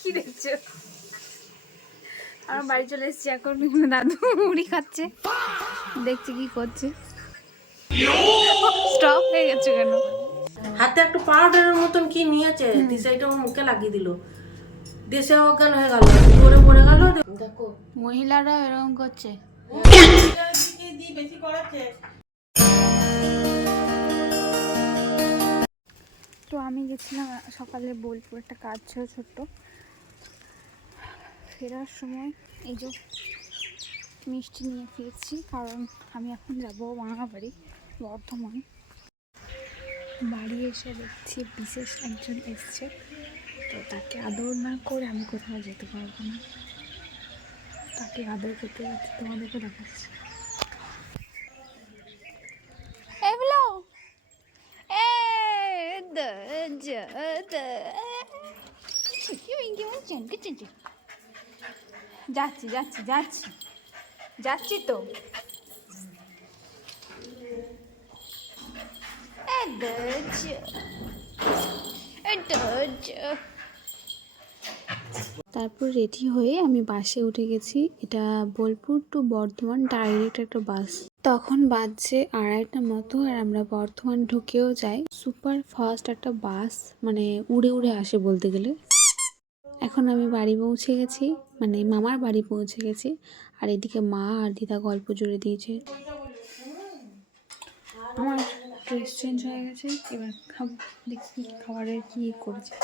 কি দেখছো? আমার বাড়ি চলে এসেছি এখন, দাদু মুড়ি খাচ্ছে, দেখছি কি করছে। স্টপ হয়ে গেছে কেন? হাতে একটু পাউডারের মতন কি নিয়েছে, দিশাইটা ওর মুখে লাগিয়ে দিল, দেশে অজ্ঞান হয়ে গেল, জোরে পড়ে গেল। দেখো মহিলারা এরকম করছে। বেশি করাচ্ছে। তো আমি গেছিলাম সকালে বোলপুর, একটা কাজ ছিল ছোট্ট। ফেরার সময় এই যে মিষ্টি নিয়ে ফিরছি, কারণ আমি এখন যাবো মামা বাড়ি বর্ধমান। বাড়ি এসে দেখছি বিশেষ একজন এসছে, তো তাকে আদর না করে আমি কোথাও যেতে পারবো না। তাকে আদর করতে যাচ্ছি, তোমাদেরকে দেখাচ্ছি। এগুলো যাচ্ছি যাচ্ছি যাচ্ছি যাচ্ছি তো। তারপর রেডি হয়ে আমি বাসে উঠে গেছি। এটা বোলপুর টু বর্ধমান ডাইরেক্ট একটা বাস। তখন বাজছে 2:30টার মতো, আর আমরা বর্ধমান ঢুকেও যাই। সুপার ফাস্ট একটা বাস, মানে উড়ে উড়ে আসে বলতে গেলে। এখন আমি বাড়ি পৌঁছে গেছি, মানে মামার বাড়ি পৌঁছে গেছি। আর এদিকে মা আর দিদা গল্প জুড়ে দিয়েছে। আমার ড্রেস চেঞ্জ হয়ে গেছে, এবার খাবো, দেখি খাবারের কি করেছে।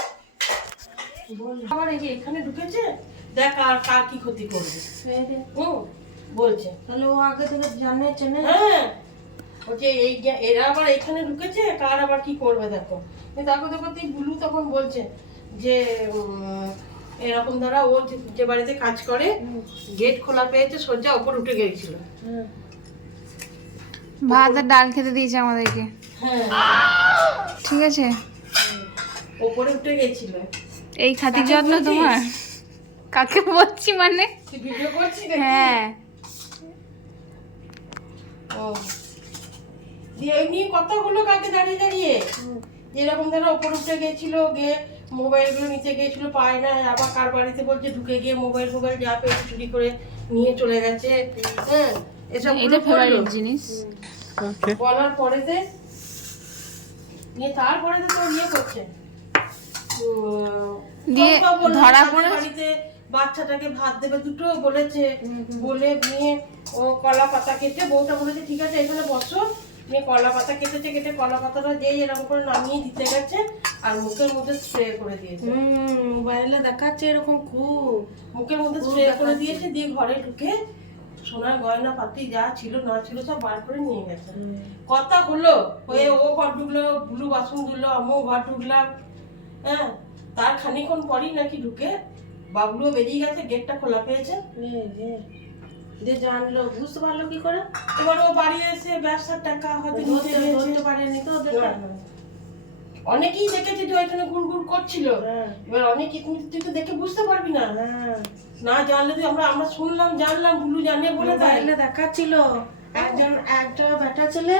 আবার এই যে এখানে ঢুকেছে, দেখ আর কার কি ক্ষতি করবে। বলছে তাহলে ও আগে থেকে জানে চেনে। হ্যাঁ, বলছে এই এরা আবার এখানে ঢুকেছে, কার আবার কি করবে দেখো। দেখো দেখো তুই বুলু তখন বলছে যে এরকম দ্বারা ও যে বাড়িতে কাজ করে গেট খোলা পেয়েছে, সোজা ওপর উঠে গিয়েছিল। ভাত আর ডাল খেতে দিয়েছে আমাদেরকে। হ্যাঁ ঠিক আছে, ওপরে উঠে গেছিল। এই খাতির যত্ন তোমার? কাকে বলছি মানে? তুই ভিডিও করছিস? হ্যাঁ। ও দিয়ে এই নিয়ে কতগুলো কাকে দাঁড়িয়ে দাঁড়িয়ে যেরকম ধরো ওপর উঠে গেছিল, গিয়ে মোবাইলগুলো নিতে গিয়েছিল, পায় না, আবার কার বাড়িতে বলছে ঢুকে গিয়ে মোবাইল যা পেয়ে চুরি করে নিয়ে চলে গেছে। হ্যাঁ, এসব এটা ফেভারিট জিনিস। বলার পরেতে নিয়ে তারপরে তো ইয়ে করছে, দিয়ে ধরা পড়ে বাড়িতে বাচ্চাটাকে ভাত দেবে দুটো বলেছে, বলে নিয়ে ও কলা পাতা কেটে, বউটা বলেছে ঠিক আছে এখানে বসো, নিয়ে কলা পাতা কেটেছে, কেটে কলা পাতাটা যেই এরকম করে নামিয়ে দিতে গেছে আর মুখের মধ্যে স্প্রে করে দিয়েছে। মোবাইলে দেখাচ্ছে এরকম, খুব মুখের মধ্যে স্প্রে করে দিয়েছে, দিয়ে ঘরে ঢুকে সোনার গয়না পাতি যা ছিল না ছিল সব বার করে নিয়ে গেছে। কথা হলো হয়ে ও ঘর ঢুকলো, বুলু বাসন ধুলো, আমিও ঘর ঢুকলাম। হ্যাঁ, তার খানিক্ষণ পরই নাকি ঢুকে বাবলুও বেরিয়ে গেছে, গেটটা খোলা পেয়েছে, যে জানলো, বুঝতে পারলো কি করে। এবার ও বাড়ি এসে ব্যবসার টাকা হয়তো ধরতে পারেনি তো ওদের। অনেকেই দেখেছে যে ওইখানে গুড়গুড় করছিল, এবার অনেকে তুই তো দেখে বুঝতে পারবি না। না জানলে তুই, আমরা শুনলাম জানলাম, বুলু জানে বলে তাইলে দেখাচ্ছিল একটা বেটা ছেলে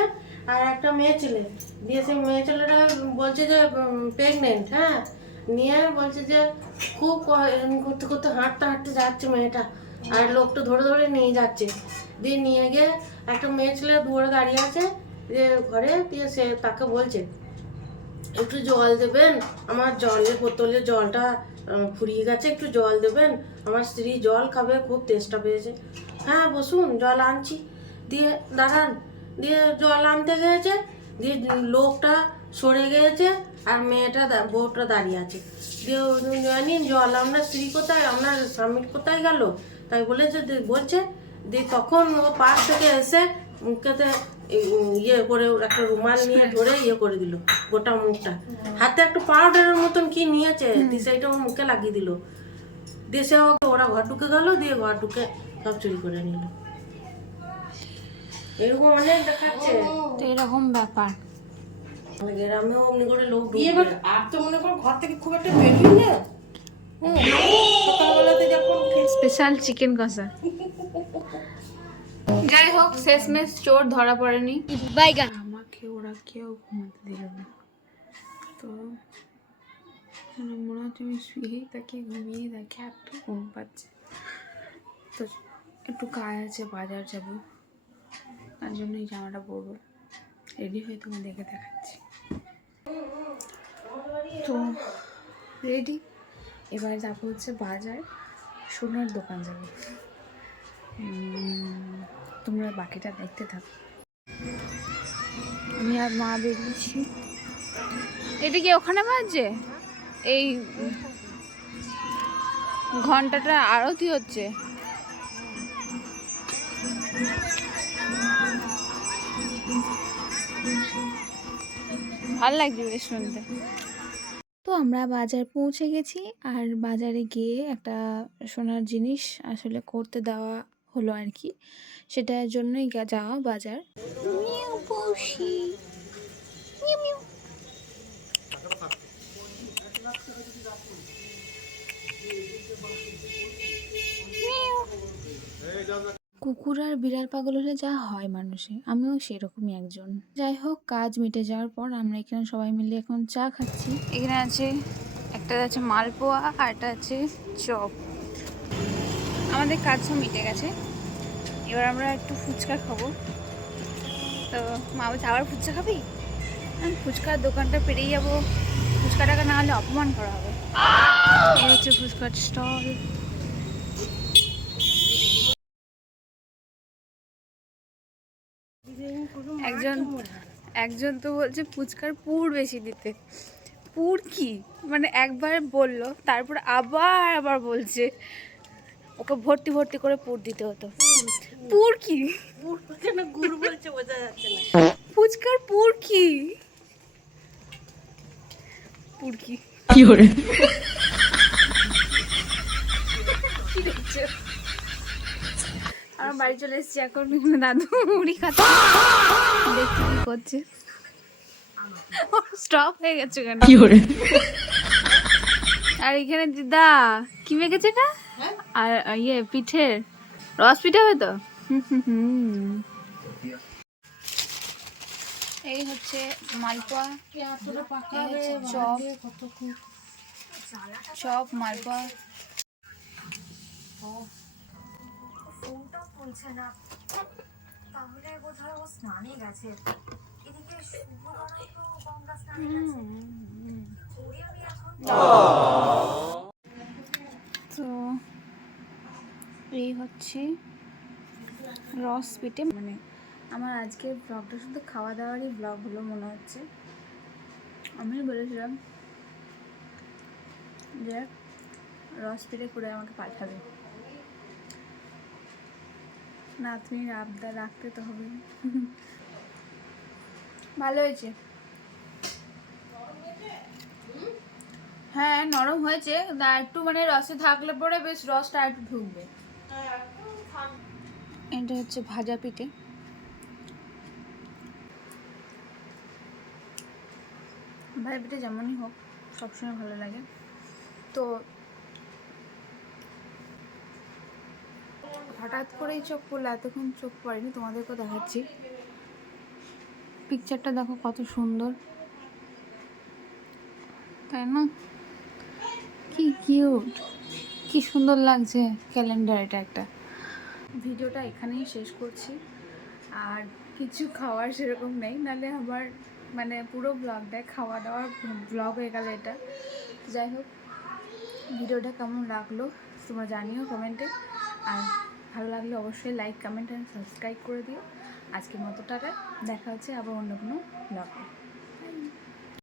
আর একটা মেয়ে ছেলে, দিয়ে সেই মেয়ে ছেলেটা বলছে যে প্রেগনেন্ট। হ্যাঁ, নিয়ে বলছে যে খুব করতে করতে হাঁটতে হাঁটতে যাচ্ছে মেয়েটা, আর লোকটা ধরে ধরে নিয়ে যাচ্ছে, দিয়ে নিয়ে গিয়ে একটা মেয়ে ছেলে দূরে দাঁড়িয়ে আছে দিয়ে ঘরে, দিয়ে সে তাকে বলছে একটু জল দেবেন, আমার জলের বোতলে জলটা ফুরিয়ে গেছে, একটু জল দেবেন, আমার স্ত্রী জল খাবে, খুব তেষ্টা পেয়েছে। হ্যাঁ বসুন, জল আনছি। দিয়ে দাঁড়ান, দিয়ে জল আনতে গিয়েছে, দিয়ে লোকটা সরে গিয়েছে আর মেয়েটা বউটা দাঁড়িয়ে আছে, দিয়ে জানি জল, আপনার স্ত্রী কোথায়, আপনার স্বামীর কোথায় গেল তাই বলেছে, বলছে। দিয়ে তখন ও পাশ থেকে এসে মুখেতে ইয়ে করে একটা রুমাল নিয়ে ধরে ইয়ে করে দিল গোটা মুখটা, হাতে একটু পাউডারের মতন কি নিয়েছে, দিশাইটা ওর মুখে লাগিয়ে দিল। দেশে ওরা ঘর ঢুকে গেল, দিয়ে ঘর ঢুকে সব চুরি করে নিল। এরকম অনেক দেখাচ্ছে। তো এরকম ব্যাপার গ্রামেও অমনি করে লোক ঢুকবে। আর তো মনে করো ঘর থেকে খুব একটা বেরিয়ে না, সকালবেলাতে যখন স্পেশাল চিকেন কষা। যাই হোক, শেষমেশ চোর ধরা পড়েনি। আমাকে ওরা কেউ ঘুমাতে দিল না, তো মনে হচ্ছে আমি শুয়েই থাকি, ঘুমিয়েই থাকি, এত ঘুম পাচ্ছে। তো একটু কাজ আছে, বাজার যাবো, তার জন্য এই জামাটা পরবো। রেডি হয়ে তোমাদেরকে দেখাচ্ছি। তো রেডি, এবার যাবো হচ্ছে বাজার, সোনার দোকান যাবো। তোমরা বাকিটা দেখতে থাকো। আমি আর মা বেরিয়েছি। এটা কি ওখানে বাজছে? এই ঘন্টাটা আরতি হচ্ছে। ভাল লাগছে বেশ শুনতে। তো আমরা বাজার পৌঁছে গেছি, আর বাজারে গিয়ে একটা সোনার জিনিস আসলে করতে দেওয়া হলো আর কি, সেটার জন্যই যাওয়া বাজার। মিউ পৌষি, মিউ মিউ। কুকুর আর বিড়াল পাগল হলে যা হয় মানুষে, আমিও সেরকমই একজন। যাই হোক, কাজ মিটে যাওয়ার পর আমরা এখানে সবাই মিলে এখন চা খাচ্ছি। এখানে আছে একটা আছে মালপোয়া, আর একটা আছে চপ। আমাদের কাজ সব মিটে গেছে, এবার আমরা একটু ফুচকা খাবো। তো মা বলছে আবার ফুচকা খাবি? আমি ফুচকার দোকানটা পেরিয়ে যাবো, ফুচকা টাকা না হলে অপমান করা হবে। এই হচ্ছে ফুচকার স্টল। একজন একজন তো বলছে ফুচকার পুর বেশি দিতে। পুর কি মানে একবার বললো, তারপর আবার বলছে ওকে ভর্তি ভর্তি করে পুর দিতে হতো। পুর কি? গুড় বলছে, বোঝা যাচ্ছে না। ফুচকার পুর কি? পুর কি? আমার বাড়ি চলে এসেছি এখন, দাদু মুড়ি খাচ্ছে, দেখছি কি করছে। স্টপ হয়ে গেছে কেন? আর এখানে দিদা কি মেখেছে এটা? আর ইয়ে পিঠের রস পিঠে হবে তো। এই হচ্ছে মালপোয়া, এই হচ্ছে চপ, চপ মালপোয়া। ফোনটা খুলছে না, তাহলে বোধহয় ও স্নানে গেছে। এদিকে শুভদনা তো গঙ্গা স্নানে গেছে। ওরে আমি এখন তো এই হচ্ছে রস পিঠে। মানে আমার আজকের ব্লগটা শুধু খাওয়া দাওয়ারই ব্লগ হলো মনে হচ্ছে। আমি বলেছিলাম যে রস পিঠে করে আমাকে পাঠাবে, না তুমি আবদার রাখতে তো হবে। ভালো হয়েছে, হ্যাঁ নরম হয়েছে, একটু মানে রসে থাকলে পরে বেশ রসটা একটু ঢুকবে। এটা হচ্ছে ভাজা পিঠে। ভাজা পিঠে যেমনই হোক সবসময় ভালো লাগে। তো হঠাৎ করেই চোখ পড়লো, এতক্ষণ চোখ পড়েনি, তোমাদেরকেও দেখাচ্ছি। পিকচারটা দেখো কত সুন্দর, তাই না? কি কিউট, কি সুন্দর লাগছে ক্যালেন্ডার। এটা একটা ভিডিওটা এখানেই শেষ করছি, আর কিছু খাওয়ার সেরকম নেই, নাহলে আমার মানে পুরো ব্লগটায় খাওয়া দাওয়ার ব্লগ হয়ে গেল এটা। যাই হোক, ভিডিওটা কেমন লাগলো তোমরা জানিও কমেন্টে, আর ভালো লাগলে অবশ্যই লাইক কমেন্ট অ্যান্ড সাবস্ক্রাইব করে দিও। আজকের মতো টাটা, দেখা হচ্ছে আবার অন্য কোনো ব্লগে।